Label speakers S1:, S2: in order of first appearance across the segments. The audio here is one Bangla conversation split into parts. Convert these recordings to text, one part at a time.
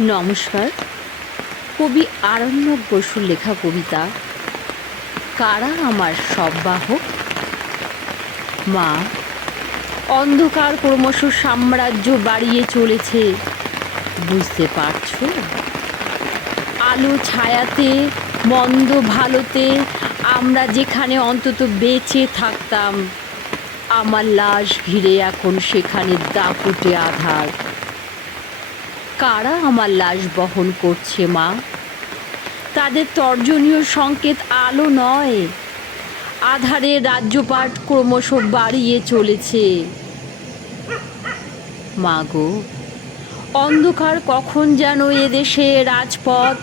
S1: নমস্কার। কবি আরণ্যক বসুর লেখা কবিতা, কারা আমার সব বাহক? মা, অন্ধকার ক্রমশ সাম্রাজ্য বাড়িয়ে চলেছে, বুঝতে পারছ? আলো ছায়াতে, মন্দ ভালোতে, আমরা যেখানে অন্তত বেঁচে থাকতাম, আমার লাশ ঘিরে এখন সেখানে দাপুটে আধার। কারা আমার লাশ বহন করছে, মা? তাদের তর্জনীয় সংকেত আলো নয়। আধারে রাজ্যপাট ক্রমশ বাড়িয়ে চলেছে। মাগো অন্ধকার কখন যেন এদেশে রাজপথ,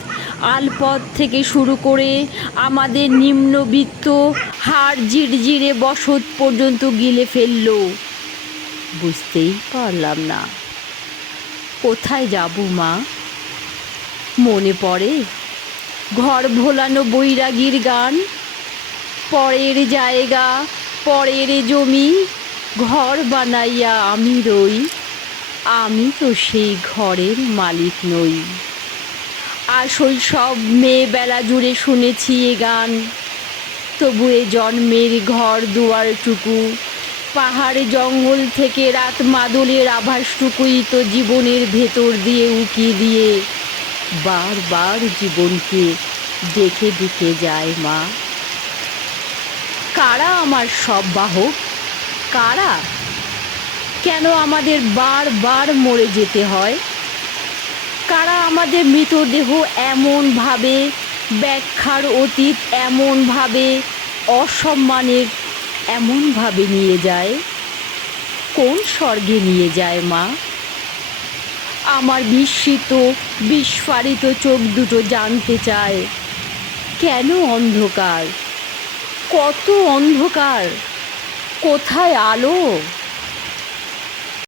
S1: আলপথ থেকে শুরু করে আমাদের নিম্নবিত্ত হাড় জিরজিরে বসত পর্যন্ত গিলে ফেলল। বুঝতেই পারলাম না। কোথায় যাব, মা? মনে পড়ে ঘর ভোলানো বৈরাগীর গান। পরের জায়গা, পরের জমি, ঘর বানাইয়া আমি রই। আমি তো সেই ঘরের মালিক নই। আসল সব মেয়ে বেলা জুড়ে শুনেছি এ গান। তবু এ জন্মের ঘর দুয়ারটুকু পাহাড় জঙ্গল থেকে রাত মাদলের আভাসটুকুই তো জীবনের ভেতর দিয়ে উকি দিয়ে। বারবার জীবনকে ডেকে ডেকে যায় মা। কারা আমার সব বাহক? কারা? কেন আমাদের বারবার মরে যেতে হয়? কারা আমাদের মৃতদেহ এমনভাবে, ব্যাখ্যার অতীত এমনভাবে, অসম্মানের এমনভাবে নিয়ে যায়? কোন স্বর্গে নিয়ে যায় মা? আমার বিস্মিত, বিস্ফারিত চোখ দুটো জানতে চায়। কেন অন্ধকার? কত অন্ধকার? কোথায় আলো?